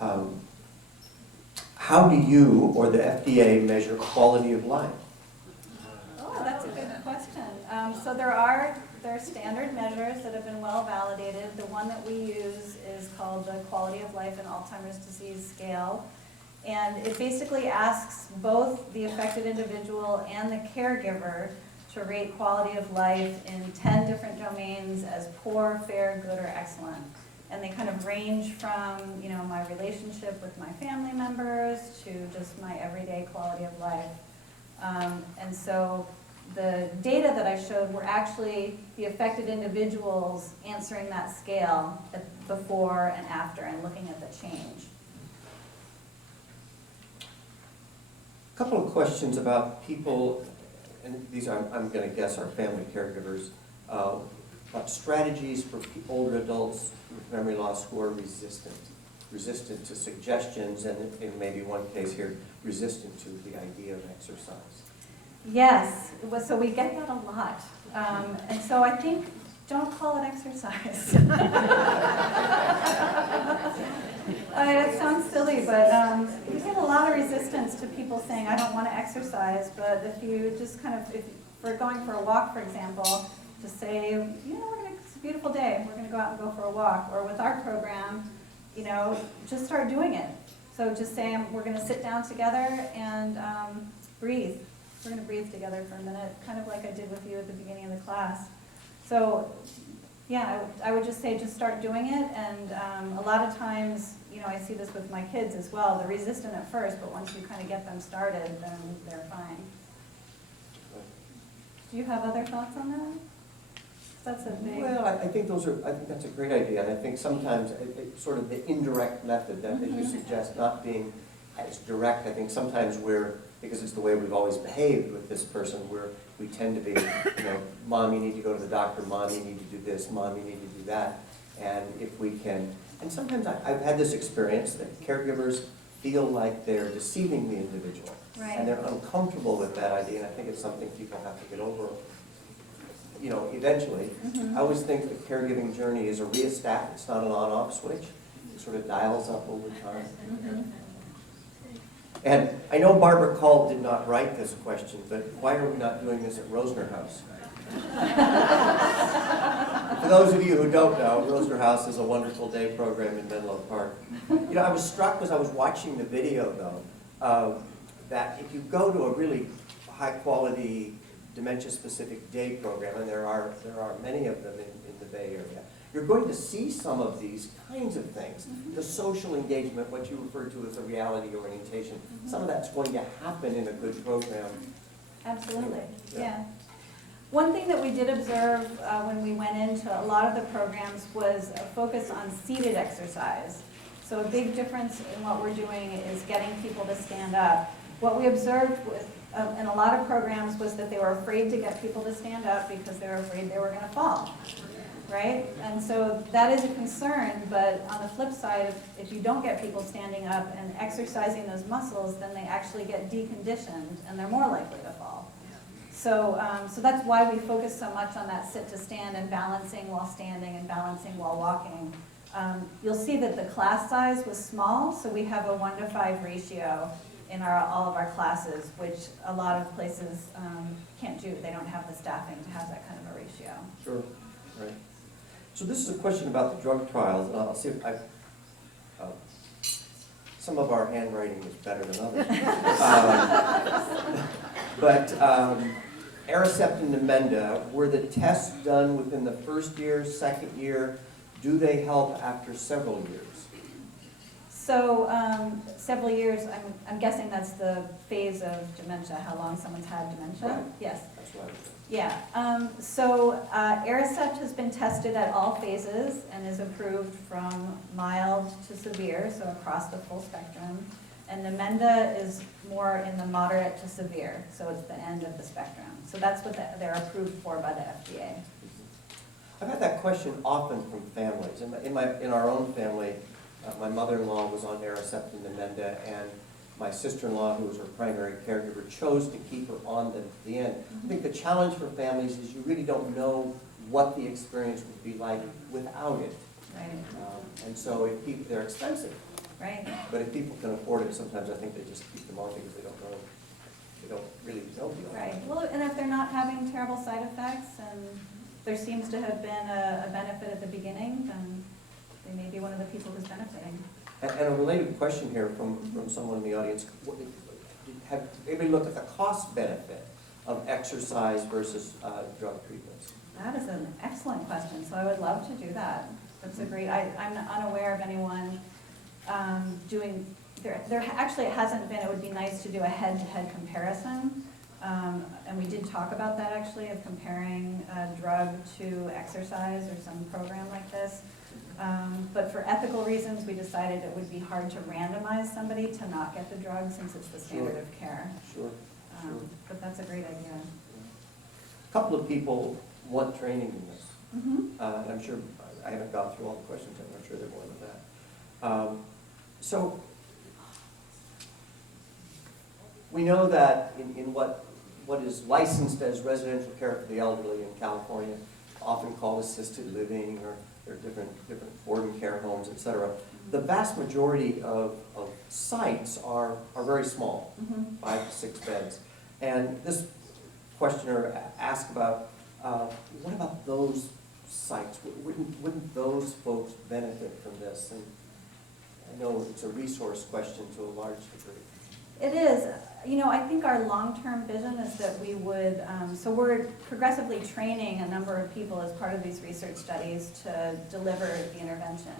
How do you or the FDA measure quality of life? Oh, that's a good question. So there are standard measures that have been well validated. The one that we use is called the Quality of Life in Alzheimer's Disease Scale. And it basically asks both the affected individual and the caregiver to rate quality of life in 10 different domains as poor, fair, good, or excellent. And they kind of range from, you know, my relationship with my family members to just my everyday quality of life. And so the data that I showed were actually the affected individuals answering that scale before and after and looking at the change. A couple of questions about people, and these are, I'm going to guess, are family caregivers, about strategies for older adults with memory loss who are resistant to suggestions, and in maybe one case here, resistant to the idea of exercise. Yes, so we get that a lot. And so I think, don't call it exercise. It sounds silly, but we get a lot of resistance to people saying, I don't want to exercise, but if you just kind of, if we're going for a walk, for example, just say, you know, it's a beautiful day, we're going to go out and go for a walk. Or with our program, you know, just start doing it. So just say, we're going to sit down together and breathe. We're going to breathe together for a minute, kind of like I did with you at the beginning of the class. So, yeah, I would just say just start doing it. And a lot of times, you know, I see this with my kids as well. They're resistant at first, but once you kind of get them started, then they're fine. Do you have other thoughts on that? That's a big... Well, I think that's a great idea, and I think sometimes it's sort of the indirect method that you suggest, not being as direct. I think sometimes because it's the way we've always behaved with this person, we tend to be, you know, Mom, you need to go to the doctor, Mom, you need to do this, Mom, you need to do that. And if we can, and sometimes I've had this experience that caregivers feel like they're deceiving the individual. Right. And they're uncomfortable with that idea, and I think it's something people have to get over, you know, eventually. I always think the caregiving journey is a rheostat. It's not an on-off switch. It sort of dials up over time. And I know Barbara Call did not write this question, but why are we not doing this at Rosemere House? For those of you who don't know, Rosemere House is a wonderful day program in Menlo Park. You know, I was struck as I was watching the video, though, that if you go to a really high-quality, dementia-specific day program, and there are many of them in the Bay Area, you're going to see some of these kinds of things. The social engagement, what you refer to as a reality orientation, some of that's going to happen in a good program. Absolutely, yeah. One thing that we did observe when we went into a lot of the programs was a focus on seated exercise. So a big difference in what we're doing is getting people to stand up. What we observed in a lot of programs was that they were afraid to get people to stand up because they were afraid they were going to fall. Right? And so that is a concern, but on the flip side, if you don't get people standing up and exercising those muscles, then they actually get deconditioned and they're more likely to fall. So, so that's why we focus so much on that sit to stand and balancing while standing and balancing while walking. You'll see that the class size was small, so we have a 1-to-5 ratio in all of our classes, which a lot of places can't do. They don't have the staffing to have that kind of a ratio. Sure, right. So this is a question about the drug trials, and I'll see if some of our handwriting is better than others. But Aricept and Namenda, were the tests done within the first year, second year? Do they help after several years? So several years, I'm guessing that's the phase of dementia, how long someone's had dementia? Right. Yes. That's what I was saying. Yeah, so Aricept has been tested at all phases and is approved from mild to severe, so across the full spectrum. And Namenda is more in the moderate to severe, so it's the end of the spectrum. So that's what they're approved for by the FDA. I've had that question often from families. In our own family, my mother-in-law was on Aricept and Namenda, and my sister-in-law, who was her primary caregiver, chose to keep her on them at the end. I think the challenge for families is you really don't know what the experience would be like without it. Right. And so they're expensive. Right. But if people can afford it, sometimes I think they just keep them on because they don't know, they don't really know beyond. Right. Well, and if they're not having terrible side effects and there seems to have been a benefit at the beginning, then they may be one of the people who's benefiting. And a related question here from someone in the audience. Have anybody looked at the cost benefit of exercise versus drug treatments? That is an excellent question, so I would love to do that. That's a great, I'm unaware of anyone doing, there actually it hasn't been, it would be nice to do a head-to-head comparison. And we did talk about that actually, of comparing drug to exercise or some program like this. But for ethical reasons, we decided it would be hard to randomize somebody to not get the drug since it's the standard of care. Sure. But that's a great idea. A couple of people want training in this. Mm-hmm. And I'm sure, I haven't gone through all the questions, I'm not sure they're more than that. So, we know that in what is licensed as residential care for the elderly in California, often called assisted living, or there are different boarding care homes, et cetera. The vast majority of sites are very small, 5 to 6 beds. And this questioner asked about, what about those sites? Wouldn't those folks benefit from this? And I know it's a resource question to a large degree. It is. You know, I think our long-term vision is that we would, so we're progressively training a number of people as part of these research studies to deliver the intervention.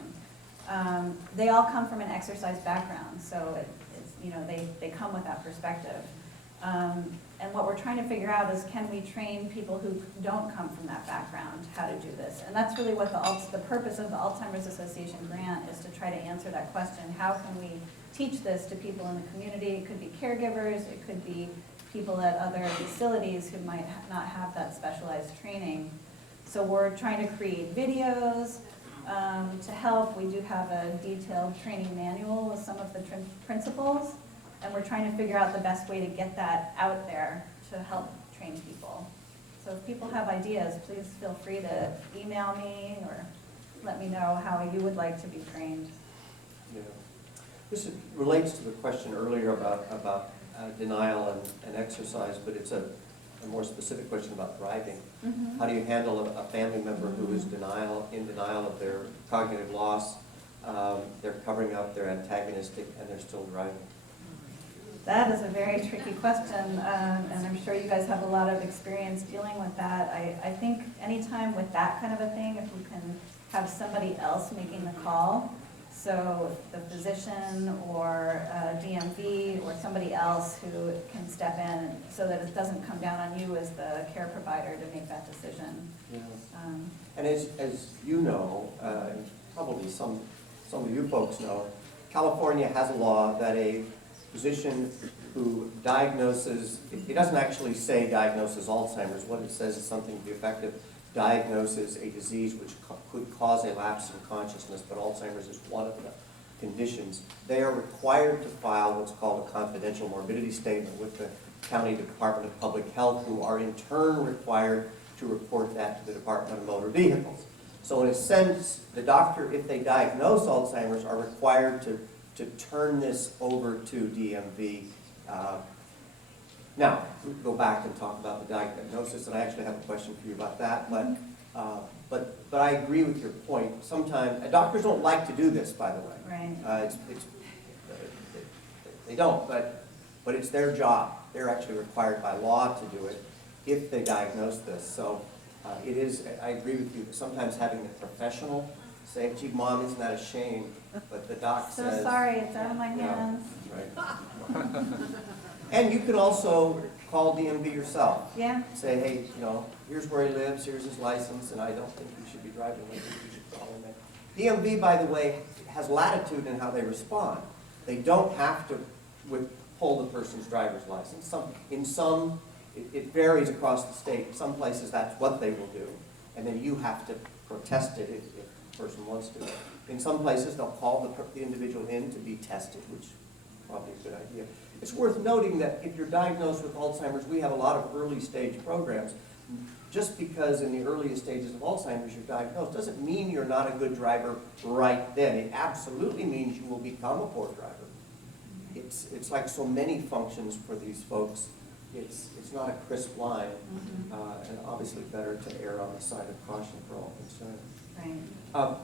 They all come from an exercise background, so it's, you know, they come with that perspective. And what we're trying to figure out is, can we train people who don't come from that background how to do this? And that's really what the purpose of the Alzheimer's Association grant is, to try to answer that question. How can we teach this to people in the community? It could be caregivers, it could be people at other facilities who might not have that specialized training. So we're trying to create videos to help. We do have a detailed training manual with some of the principles. And we're trying to figure out the best way to get that out there to help train people. So if people have ideas, please feel free to email me or let me know how you would like to be trained. Yeah. This relates to the question earlier about denial and exercise, but it's a more specific question about driving. Mm-hmm. How do you handle a family member who is in denial of their cognitive loss? They're covering up, they're antagonistic, and they're still driving. That is a very tricky question, and I'm sure you guys have a lot of experience dealing with that. I think anytime with that kind of a thing, if you can have somebody else making the call, so the physician or DMV or somebody else who can step in so that it doesn't come down on you as the care provider to make that decision. Yeah. And as you know, and probably some of you folks know, California has a law that a physician who diagnoses, it doesn't actually say diagnoses Alzheimer's. What it says is something to the effect of diagnoses a disease which could cause a lapse in consciousness, but Alzheimer's is one of the conditions. They are required to file what's called a confidential morbidity statement with the County Department of Public Health, who are in turn required to report that to the Department of Motor Vehicles. So in a sense, the doctor, if they diagnose Alzheimer's, are required to turn this over to DMV. Now, we can go back and talk about the diagnosis, and I actually have a question for you about that, but I agree with your point. Sometimes, doctors don't like to do this, by the way. Right. They don't, but it's their job. They're actually required by law to do it if they diagnose this. So it is, I agree with you, sometimes having the professional say, gee, Mom, isn't that a shame? But the doc says... So sorry, it's out of my hands. Right. And you can also call DMV yourself. Yeah. Say, hey, you know, here's where he lives, here's his license, and I don't think you should be driving with him. You should call him in. DMV, by the way, has latitude in how they respond. They don't have to pull the person's driver's license. It varies across the state. Some places that's what they will do, and then you have to protest it if the person wants to. In some places, they'll call the individual in to be tested, which is probably a good idea. It's worth noting that if you're diagnosed with Alzheimer's, we have a lot of early stage programs. just because in the earliest stages of Alzheimer's you're diagnosed doesn't mean you're not a good driver right then. It absolutely means you will become a poor driver. It's like so many functions for these folks. It's not a crisp line, and obviously better to err on the side of caution for all concerned. Right.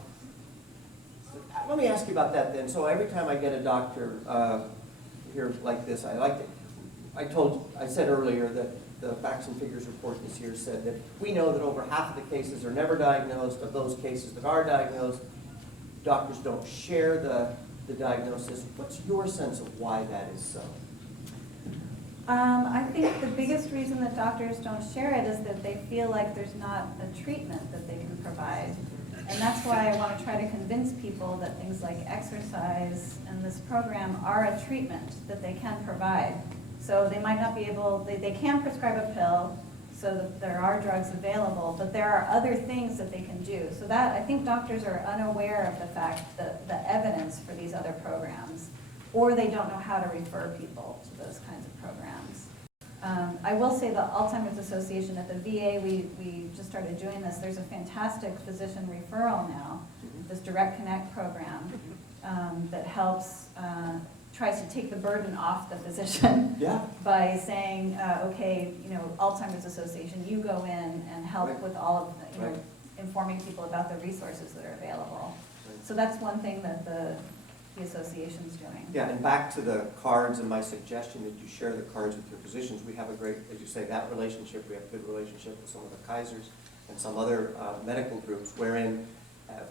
Let me ask you about that then. So every time I get a doctor here like this, I said earlier that the facts and figures report this year said that we know that over half of the cases are never diagnosed. Of those cases that are diagnosed, doctors don't share the diagnosis. What's your sense of why that is so? I think the biggest reason that doctors don't share it is that they feel like there's not a treatment that they can provide. And that's why I want to try to convince people that things like exercise and this program are a treatment that they can provide. So they might not be able, they can prescribe a pill, so that there are drugs available, but there are other things that they can do. So that, I think doctors are unaware of the fact that the evidence for these other programs, or they don't know how to refer people to those kinds of programs. I will say the Alzheimer's Association at the VA, we just started doing this. There's a fantastic physician referral now, this Direct Connect program that helps, tries to take the burden off the physician by saying, okay, Alzheimer's Association, you go in and help with all of the, informing people about the resources that are available. So that's one thing that the association's doing. Yeah, and back to the cards and my suggestion that you share the cards with your physicians. We have a great, as you say, that relationship. We have a good relationship with some of the Kaisers and some other medical groups wherein,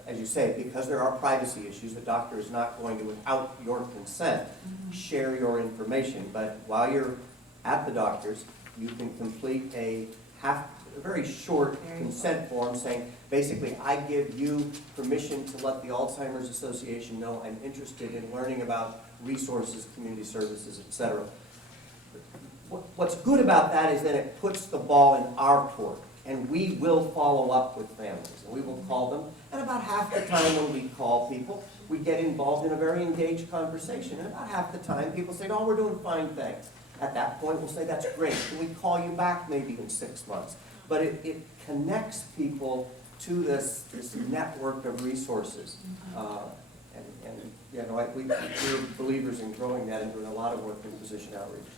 as you say, because there are privacy issues, the doctor is not going to, without your consent, share your information. But while you're at the doctor's, you can complete a very short consent form saying, basically, I give you permission to let the Alzheimer's Association know I'm interested in learning about resources, community services, etc. What's good about that is that it puts the ball in our court, and we will follow up with families, and we will call them. And about half the time when we call people, we get involved in a very engaged conversation. And about half the time, people say, "Oh, we're doing fine, thanks." At that point, we'll say, "That's great. Can we call you back maybe in 6 months?" But it connects people to this network of resources. We're believers in growing that and doing a lot of work in physician outreach.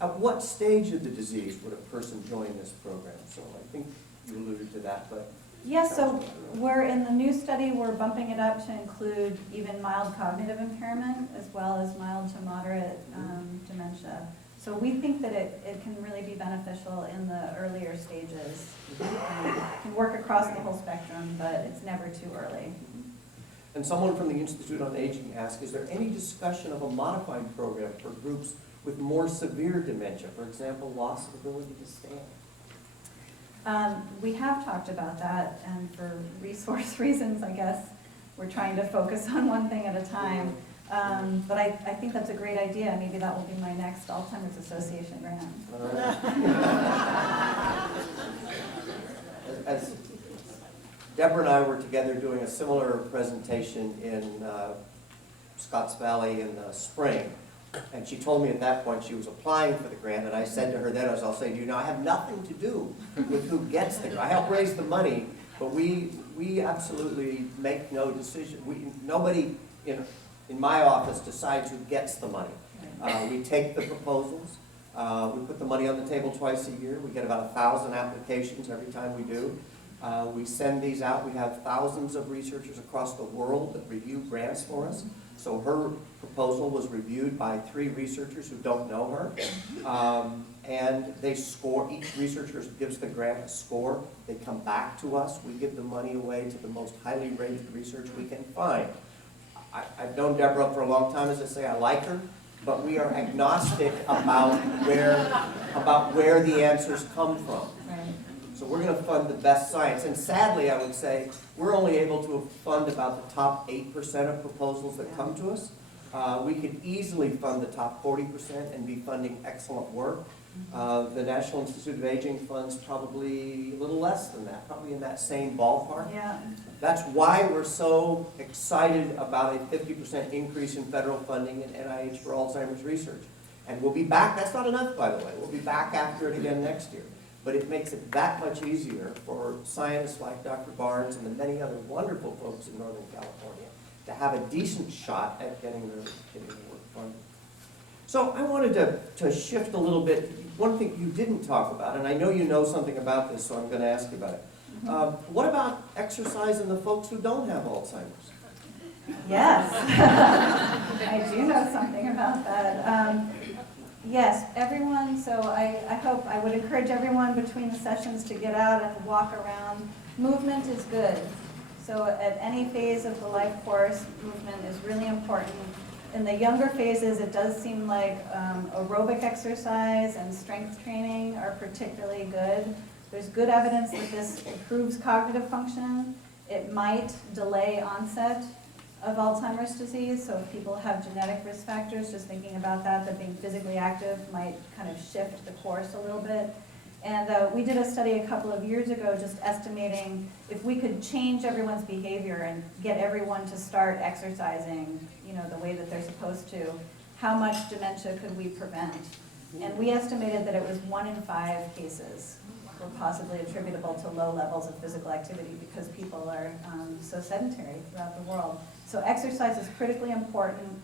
At what stage of the disease would a person join this program? So I think you alluded to that, but... Yes, so we're in the new study, we're bumping it up to include even mild cognitive impairment as well as mild to moderate dementia. So we think that it can really be beneficial in the earlier stages. It can work across the whole spectrum, but it's never too early. And someone from the Institute on Aging asked, is there any discussion of a modified program for groups with more severe dementia, for example, loss of ability to stand? We have talked about that, and for resource reasons, I guess, we're trying to focus on one thing at a time. But I think that's a great idea. Maybe that will be my next Alzheimer's Association grant. As Deborah and I were together doing a similar presentation in Scotts Valley in the spring, and she told me at that point she was applying for the grant, and I said to her then, as I'll say to you now, I have nothing to do with who gets the grant. I help raise the money, but we absolutely make no decision. Nobody in my office decides who gets the money. We take the proposals. We put the money on the table twice a year. We get about 1,000 applications every time we do. We send these out. We have thousands of researchers across the world that review grants for us. So her proposal was reviewed by 3 researchers who don't know her. And they score. Each researcher gives the grant a score. They come back to us. We give the money away to the most highly rated research we can find. I've known Deborah for a long time. As I say, I like her, but we are agnostic about where the answers come from. Right. So we're going to fund the best science. And sadly, I would say, we're only able to fund about the top 8% of proposals that come to us. We could easily fund the top 40% and be funding excellent work. The National Institute of Aging funds probably a little less than that, probably in that same ballpark. Yeah. That's why we're so excited about a 50% increase in federal funding in NIH for Alzheimer's research. And we'll be back, that's not enough, by the way, we'll be back after it again next year. but it makes it that much easier for scientists like Dr. Barnes and the many other wonderful folks in Northern California to have a decent shot at getting their work funded. So I wanted to shift a little bit. One thing you didn't talk about, and I know you know something about this, so I'm going to ask you about it. What about exercise in the folks who don't have Alzheimer's? Yes, I do know something about that. Yes, everyone, so I would encourage everyone between the sessions to get out and walk around. Movement is good. So at any phase of the life course, movement is really important. In the younger phases, it does seem like aerobic exercise and strength training are particularly good. There's good evidence that this improves cognitive function. It might delay onset of Alzheimer's disease, so if people have genetic risk factors, just thinking about that being physically active might kind of shift the course a little bit. And we did a study a couple of years ago just estimating if we could change everyone's behavior and get everyone to start exercising, you know, the way that they're supposed to, how much dementia could we prevent? And we estimated that it was 1 in 5 cases were possibly attributable to low levels of physical activity because people are so sedentary throughout the world. So exercise is critically important.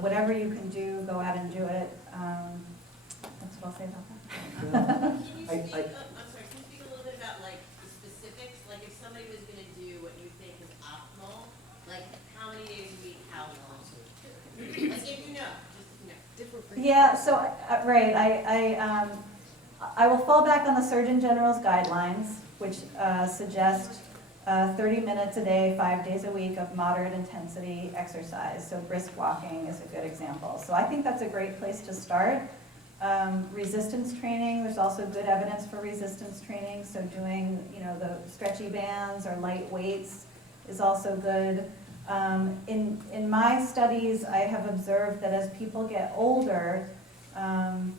Whatever you can do, go out and do it. That's what I'll say about that. I'm sorry, can you speak a little bit about like the specifics? Like if somebody was going to do what you think is optimal, like how many days a week, how long? Like if you know, just if you know. Different for Yeah, so, right, I will fall back on the Surgeon General's guidelines, which suggest 30 minutes a day, 5 days a week of moderate intensity exercise. So brisk walking is a good example. So I think that's a great place to start. Resistance training, there's also good evidence for resistance training. So doing, you know, the stretchy bands or light weights is also good. In my studies, I have observed that as people get older, the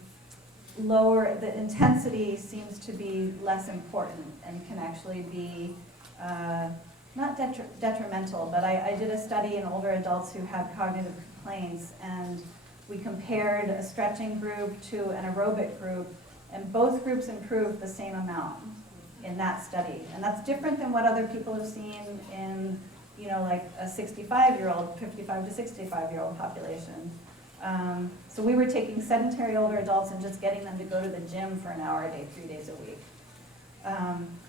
intensity seems to be less important and can actually be not detrimental, but I did a study in older adults who had cognitive complaints, and we compared a stretching group to an aerobic group, and both groups improved the same amount in that study. And that's different than what other people have seen in, you know, like a 65-year-old, 55 to 65-year-old population. So we were taking sedentary older adults and just getting them to go to the gym for an hour a day, 3 days a week.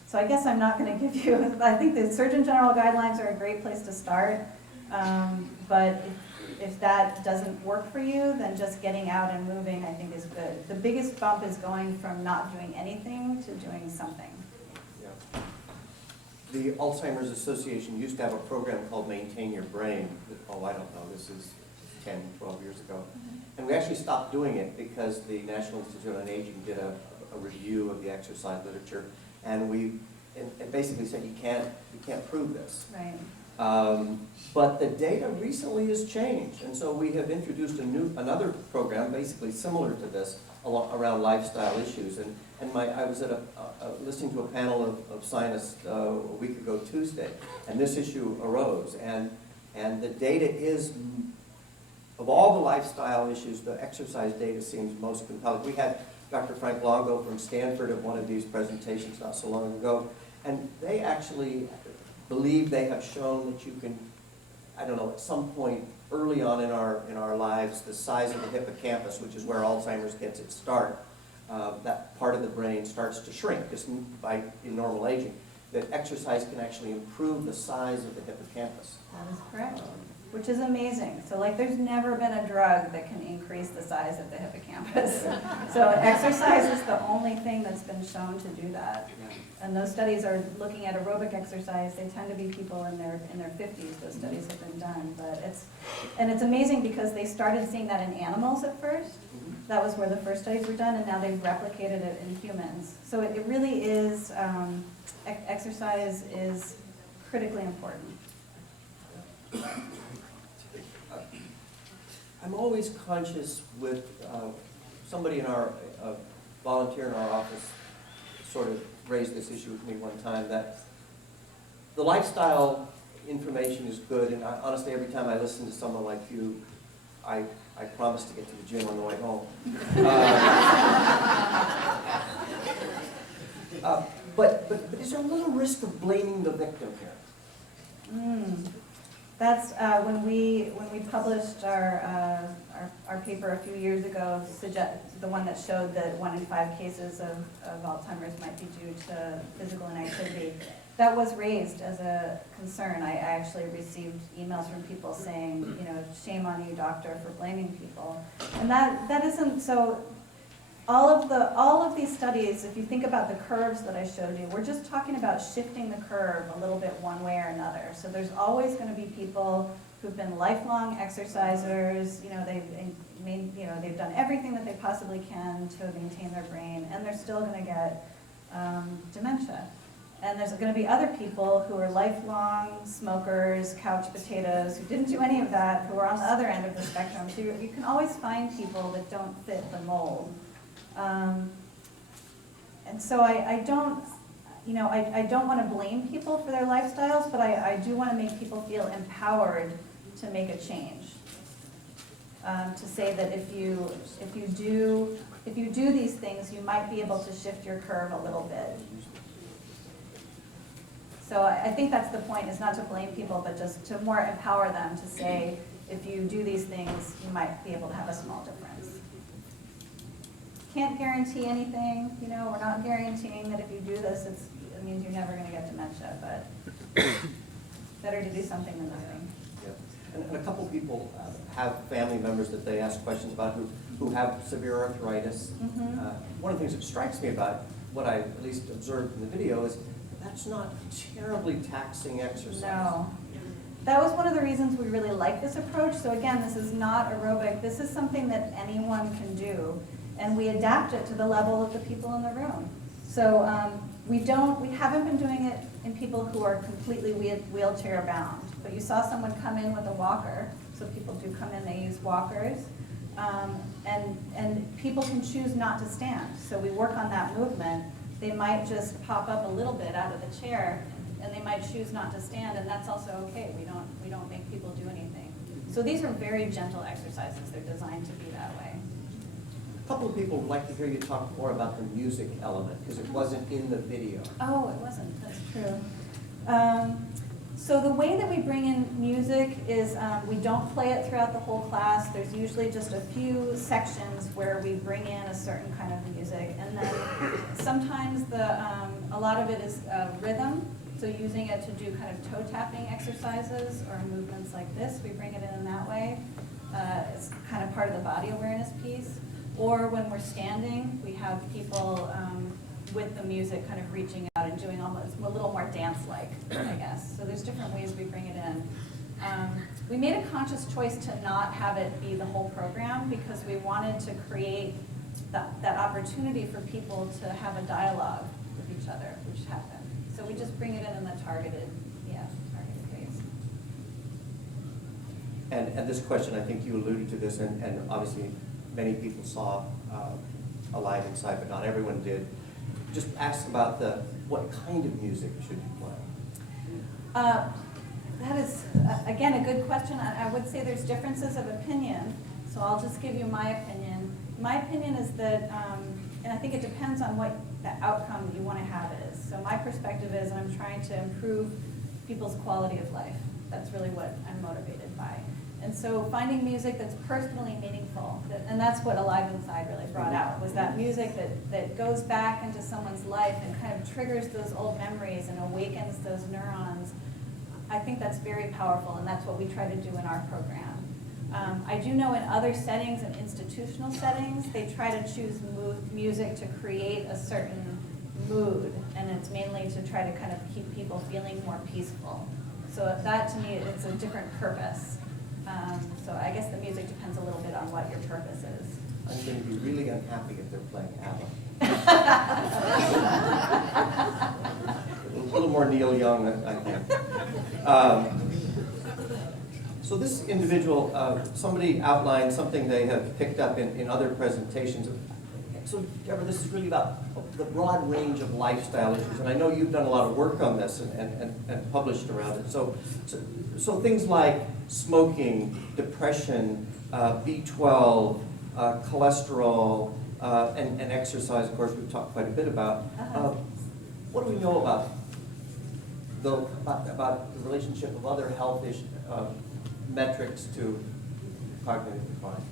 So I guess I'm not going to give you, I think the Surgeon General guidelines are a great place to start, but if that doesn't work for you, then just getting out and moving I think is good. The biggest bump is going from not doing anything to doing something. Yeah. The Alzheimer's Association used to have a program called Maintain Your Brain. Oh, I don't know, this is 10, 12 years ago. And we actually stopped doing it because the National Institute on Aging did a review of the exercise literature, and it basically said you can't prove this. Right. But the data recently has changed, and so we have introduced another program basically similar to this around lifestyle issues. And I was at listening to a panel of scientists a week ago Tuesday, and this issue arose. And the data is, of all the lifestyle issues, the exercise data seems most compelling. We had Dr. Frank Longo from Stanford at one of these presentations not so long ago, and they actually believe they have shown that you can, I don't know, at some point early on in our lives, the size of the hippocampus, which is where Alzheimer's gets its start, that part of the brain starts to shrink just in normal aging. That exercise can actually improve the size of the hippocampus. That is correct. Which is amazing. So like there's never been a drug that can increase the size of the hippocampus. So exercise is the only thing that's been shown to do that. And those studies are looking at aerobic exercise. They tend to be people in their 50s. Those studies have been done. But it's amazing because they started seeing that in animals at first. That was where the first studies were done, and now they've replicated it in humans. So it really is, exercise is critically important. I'm always conscious with somebody in our volunteer in our office sort of raised this issue with me one time, that the lifestyle information is good, and honestly every time I listen to someone like you, I promise to get to the gym on the way home. But is there a little risk of blaming the victim here? That's when we published our paper a few years ago, the one that showed that 1 in 5 cases of Alzheimer's might be due to physical inactivity. That was raised as a concern. I actually received emails from people saying, shame on you, doctor, for blaming people. And that isn't so. All of these studies, if you think about the curves that I showed you, we're just talking about shifting the curve a little bit one way or another. So there's always going to be people who've been lifelong exercisers. They've done everything that they possibly can to maintain their brain, and they're still going to get dementia. And there's going to be other people who are lifelong smokers, couch potatoes, who didn't do any of that, who are on the other end of the spectrum. So you can always find people that don't fit the mold. And so I don't want to blame people for their lifestyles, but I do want to make people feel empowered to make a change. To say that if you do these things, you might be able to shift your curve a little bit. So I think that's the point, is not to blame people, but just to more empower them to say, if you do these things, you might be able to have a small difference. Can't guarantee anything, we're not guaranteeing that if you do this, it means you're never going to get dementia, but better to do something than nothing. Yeah. And a couple people have family members that they ask questions about who have severe arthritis. Mm-hmm. One of the things that strikes me about what I at least observed in the video is that's not terribly taxing exercise. No. That was one of the reasons we really like this approach. So again, this is not aerobic. This is something that anyone can do. And we adapt it to the level of the people in the room. So we haven't been doing it in people who are completely wheelchair bound. But you saw someone come in with a walker. So people do come in, they use walkers. And people can choose not to stand. So we work on that movement. They might just pop up a little bit out of the chair, and they might choose not to stand, and that's also okay. We don't make people do anything. So these are very gentle exercises. They're designed to be that way. A couple of people would like to hear you talk more about the music element, because it wasn't in the video. Oh, it wasn't. That's true. So the way that we bring in music is we don't play it throughout the whole class. There's usually just a few sections where we bring in a certain kind of music. And then sometimes a lot of it is rhythm. So using it to do kind of toe tapping exercises or movements like this, we bring it in that way. It's kind of part of the body awareness piece. Or when we're standing, we have people with the music kind of reaching out and doing almost a little more dance-like, I guess. So there's different ways we bring it in. We made a conscious choice to not have it be the whole program because we wanted to create that opportunity for people to have a dialogue with each other, which happened. So we just bring it in the targeted phase. And this question, I think you alluded to this, and obviously many people saw Alive Inside, but not everyone did. Just ask about what kind of music should you play? That is, again, a good question. I would say there's differences of opinion, so I'll just give you my opinion. My opinion is that, and I think it depends on what the outcome you want to have is. So my perspective is I'm trying to improve people's quality of life. That's really what I'm motivated by. And so finding music that's personally meaningful, and that's what Alive Inside really brought out, was that music that goes back into someone's life and kind of triggers those old memories and awakens those neurons. I think that's very powerful, and that's what we try to do in our program. I do know in other settings, in institutional settings, they try to choose music to create a certain mood, and it's mainly to try to kind of keep people feeling more peaceful. So that, to me, it's a different purpose. So I guess the music depends a little bit on what your purpose is. I'm going to be really unhappy if they're playing ABBA. A little more Neil Young, I think. So this individual, somebody outlined something they have picked up in other presentations. So Deborah, this is really about the broad range of lifestyle issues, and I know you've done a lot of work on this and published around it. So things like smoking, depression, B12, cholesterol, and exercise, of course, we've talked quite a bit about. What do we know about the relationship of other health metrics to cognitive decline?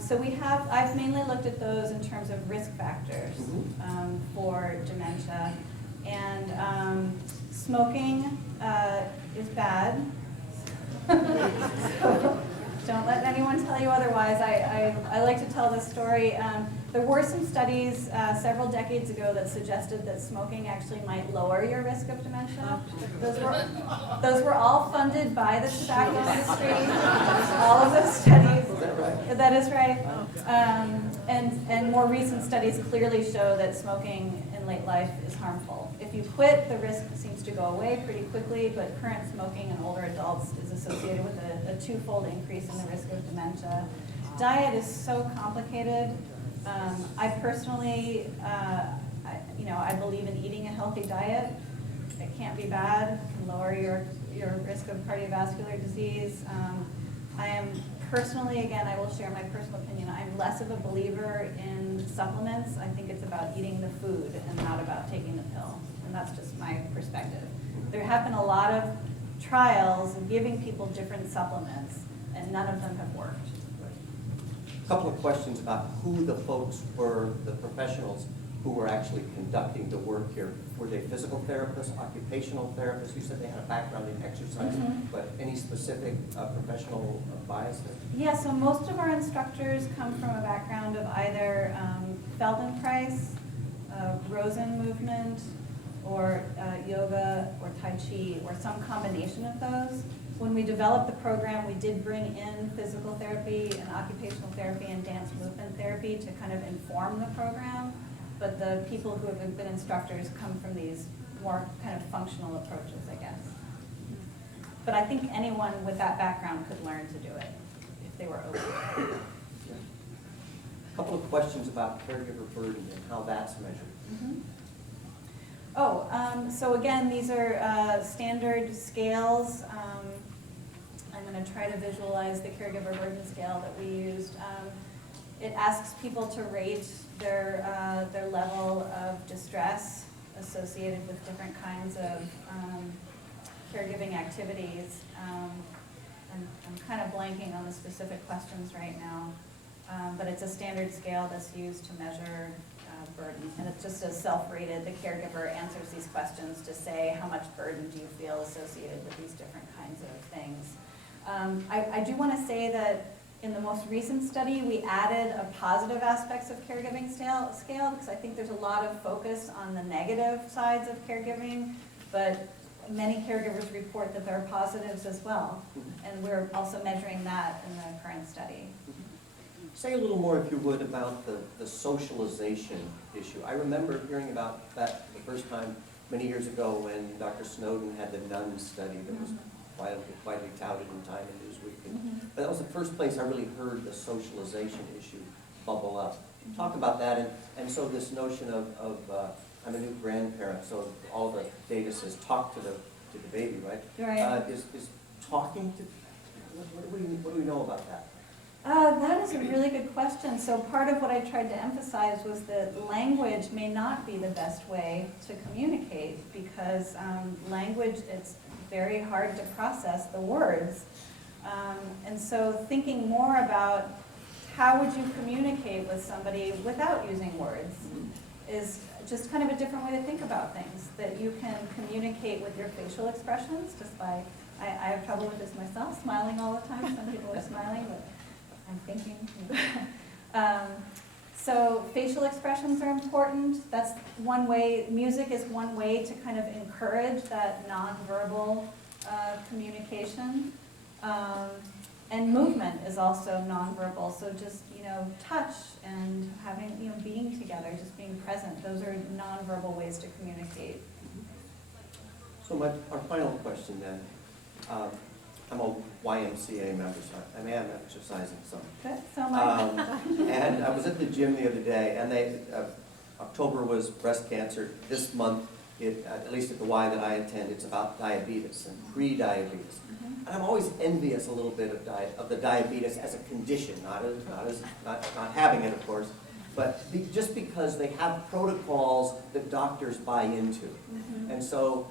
So I've mainly looked at those in terms of risk factors for dementia. And smoking is bad. So don't let anyone tell you otherwise. I like to tell this story. There were some studies several decades ago that suggested that smoking actually might lower your risk of dementia. Those were all funded by the tobacco industry. All of those studies. Is that right? That is right. And more recent studies clearly show that smoking in late life is harmful. If you quit, the risk seems to go away pretty quickly, but current smoking in older adults is associated with a twofold increase in the risk of dementia. Diet is so complicated. I personally, I believe in eating a healthy diet. It can't be bad. It can lower your risk of cardiovascular disease. I am personally, again, I will share my personal opinion, I'm less of a believer in supplements. I think it's about eating the food and not about taking the pill. And that's just my perspective. There have been a lot of trials of giving people different supplements, and none of them have worked. A couple of questions about who the folks were, the professionals who were actually conducting the work here. Were they physical therapists, occupational therapists? You said they had a background in exercise, but any specific professional bias there? Yeah, so most of our instructors come from a background of either Feldenkrais, Rosen movement, or yoga, or Tai Chi, or some combination of those. When we developed the program, we did bring in physical therapy and occupational therapy and dance movement therapy to kind of inform the program. But the people who have been instructors come from these more kind of functional approaches, I guess. But I think anyone with that background could learn to do it if they were open. A couple of questions about caregiver burden and how that's measured. So again, these are standard scales. I'm going to try to visualize the caregiver burden scale that we used. It asks people to rate their level of distress associated with different kinds of caregiving activities. I'm kind of blanking on the specific questions right now, but it's a standard scale that's used to measure burden, and it's just as self-rated. The caregiver answers these questions to say how much burden do you feel associated with these different kinds of things. I do want to say that in the most recent study, we added a positive aspects of caregiving scale because I think there's a lot of focus on the negative sides of caregiving, but many caregivers report that there are positives as well, and we're also measuring that in the current study. Say a little more, if you would, about the socialization issue. I remember hearing about that the first time many years ago when Dr. Snowden had the nun study that was widely touted in Time and Newsweek. But that was the first place I really heard the socialization issue bubble up. Talk about that, and so this notion of I'm a new grandparent, so all the data says talk to the baby, right? Right. Is talking to, what do we know about that? That is a really good question. So part of what I tried to emphasize was that language may not be the best way to communicate because language, it's very hard to process the words. And so thinking more about how would you communicate with somebody without using words is just kind of a different way to think about things, that you can communicate with your facial expressions just by, I have trouble with this myself, smiling all the time. Some people are smiling, but I'm thinking. So facial expressions are important. That's one way. Music is one way to kind of encourage that nonverbal communication. And movement is also nonverbal. So just, touch and having, being together, just being present. Those are nonverbal ways to communicate. So our final question then. I'm a YMCA member, so I am exercising some. Good, so am I. And I was at the gym the other day, and October was breast cancer. This month, at least at the Y that I attend, it's about diabetes and pre-diabetes. And I'm always envious a little bit of the diabetes as a condition, not having it, of course, just because they have protocols that doctors buy into. And so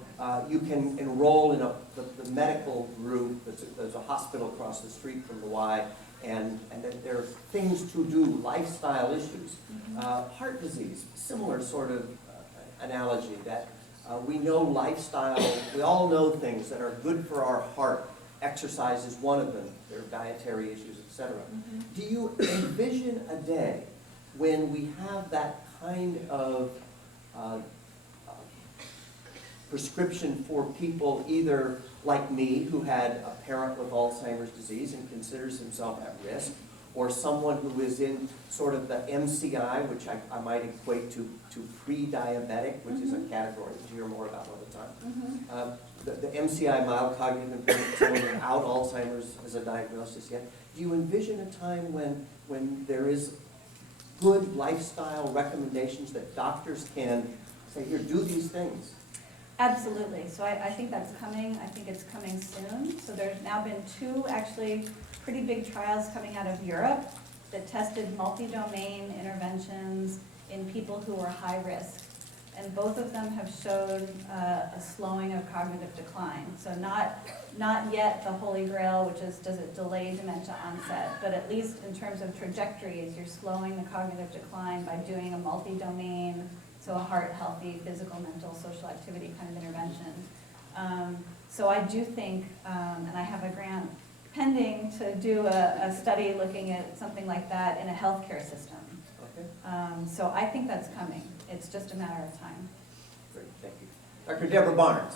you can enroll in the medical group, there's a hospital across the street from the Y, and there are things to do, lifestyle issues. Heart disease, similar sort of analogy, that we know lifestyle, we all know things that are good for our heart. Exercise is one of them, there are dietary issues, etc. Do you envision a day when we have that kind of prescription for people either like me, who had a parent with Alzheimer's disease and considers himself at risk, or someone who is in sort of the MCI, which I might equate to pre-diabetic, which is a category that you hear more about all the time. The MCI, mild cognitive impairment, someone without Alzheimer's as a diagnosis yet. Do you envision a time when there is good lifestyle recommendations that doctors can say, here, do these things? Absolutely. So I think that's coming. I think it's coming soon. So there's now been 2 actually pretty big trials coming out of Europe that tested multi-domain interventions in people who were high risk. And both of them have showed a slowing of cognitive decline. So not yet the holy grail, which is, does it delay dementia onset, but at least in terms of trajectories, you're slowing the cognitive decline by doing a multi-domain, so a heart healthy, physical, mental, social activity kind of intervention. So I do think, and I have a grant pending to do a study looking at something like that in a healthcare system. Okay. So I think that's coming. It's just a matter of time. Great, thank you. Dr. Deborah Barnes.